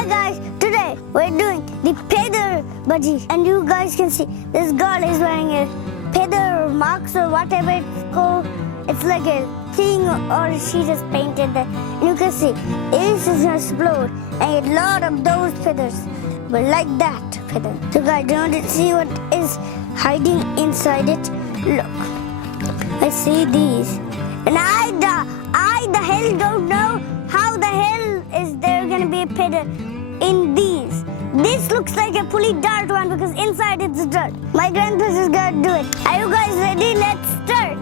Hi guys, today we're doing the feather baji, and you guys can see this girl is wearing a feather marks or whatever it's called. It's like a thing, or she just painted that. And you can see this is gonna explode and a lot of those feathers, but like that feather. So guys, do you want to see what is hiding inside it? Look, I see these, and I the hell don't know how the hell is there gonna be a feather in these. This looks like a fully dark one because inside it's dirt. My grandpa's is gonna do it. Are you guys ready? Let's start.